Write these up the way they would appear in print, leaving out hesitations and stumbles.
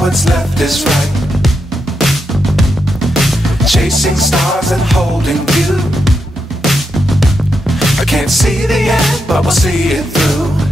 what's left is right. Chasing stars and holding you. I can't see the end, but we'll see it through.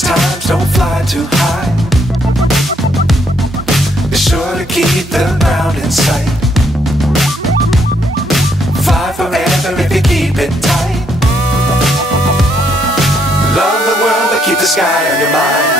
Times don't fly too high. Be sure to keep the ground in sight. Fly forever if you keep it tight. Love the world but keep the sky on your mind.